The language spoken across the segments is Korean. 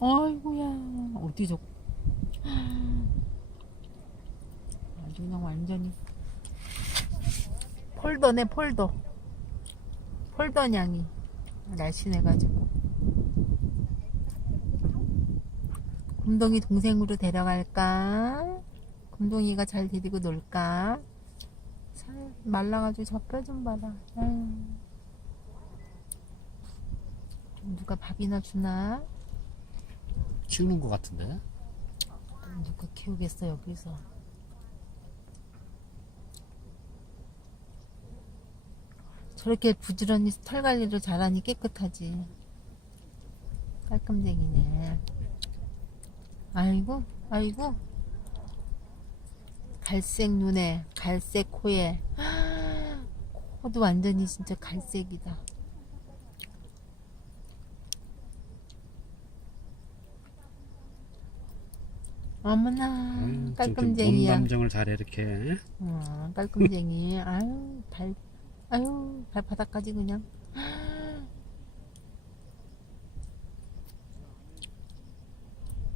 아이고야. 어디 저 아주 그냥 완전히. 폴더네 폴더. 폴더 냥이. 날씬해가지고. 곰동이 동생으로 데려갈까? 곰동이가 잘 데리고 놀까? 살 말라가지고 젖뼈 좀 봐라. 아유. 좀 누가 밥이나 주나 키우는 것 같은데? 누가 키우겠어 여기서. 저렇게 부지런히 털 관리를 잘하니 깨끗하지. 깔끔쟁이네. 아이고 아이고. 갈색 눈에 갈색 코에. 코도 완전히 진짜 갈색이다 어머나 아유, 좀- 좀 깔끔쟁이야 몸 감정을 잘해 이렇게. 어, 깔끔쟁이. 아유, 발, 아유, 발바닥까지 그냥.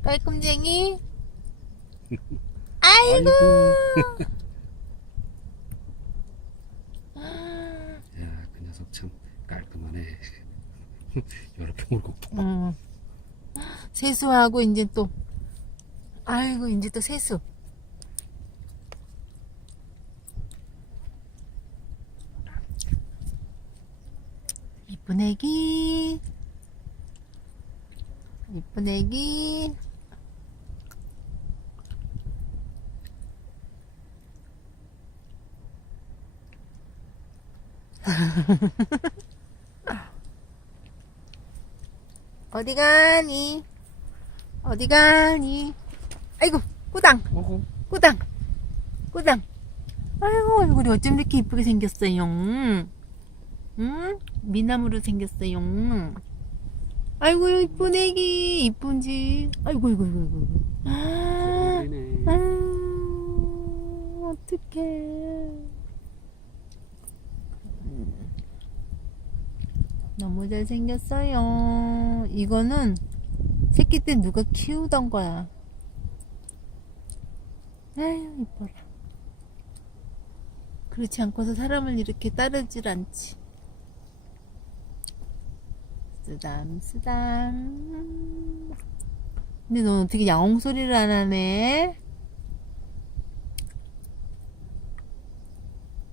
깔끔쟁이. 아이고. 야, 그 녀석 참 깔끔하네. 이렇게 물고 어. 세수하고 이제 또, 아이고, 이제 또 세수. 이쁜 애기. 이쁜 애기. 어디 가니? 어디 가니? 아이고, 꾸당, 오고. 꾸당, 꾸당. 아이고, 얼굴이 어쩜 이렇게 이쁘게 생겼어요? 응? 미남으로 생겼어요. 아이고, 이쁜 애기, 이쁜지. 아이고, 아이고, 아이고, 아이고. 아, 네 아유, 어떡해. 너무 잘생겼어요. 이거는 새끼 때 누가 키우던 거야. 아유, 이뻐라. 그렇지 않고서 사람을 이렇게 따르질 않지. 쓰담, 쓰담. 근데 넌 어떻게 야옹 소리를 안 하네?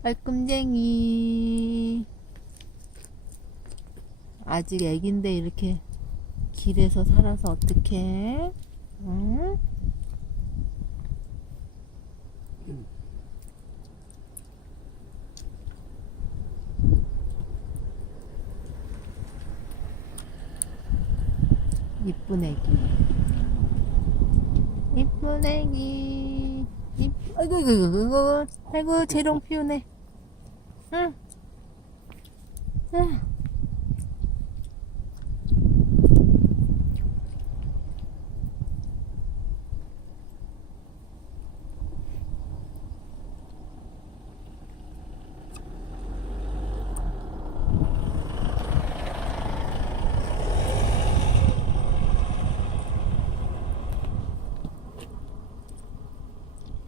깔끔쟁이. 아직 애긴데 이렇게 길에서 살아서 어떡해? 응? 이쁜 애기. 이쁜 애기. 이 아이고, 아이고, 아이고, 아이고, 아이고, 재롱 피우네. 응. 응.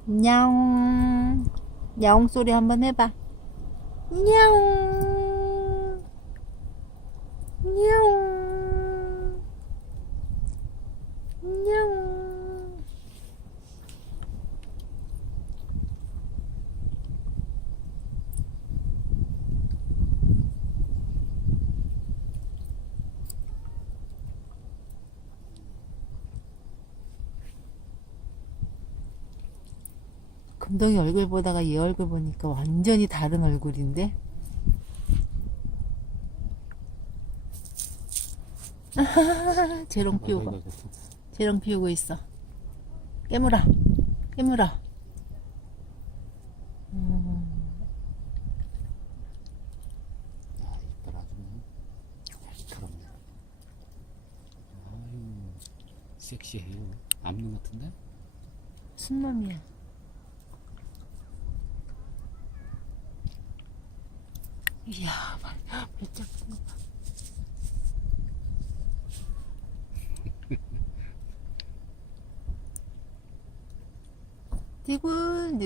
냐옹 야옹 소리 한번 해봐. 냐옹 냐옹 냐옹 금동이 얼굴 보다가 얘 얼굴 보니까 완전히 다른 얼굴인데? 재롱 피우고, 재롱 피우고 있어. 깨물어, 깨물어. 음, 아, 섹시해요. 암눈 같은데? 순놈이야. 이야, 발짝 거 봐. 니군, 니군.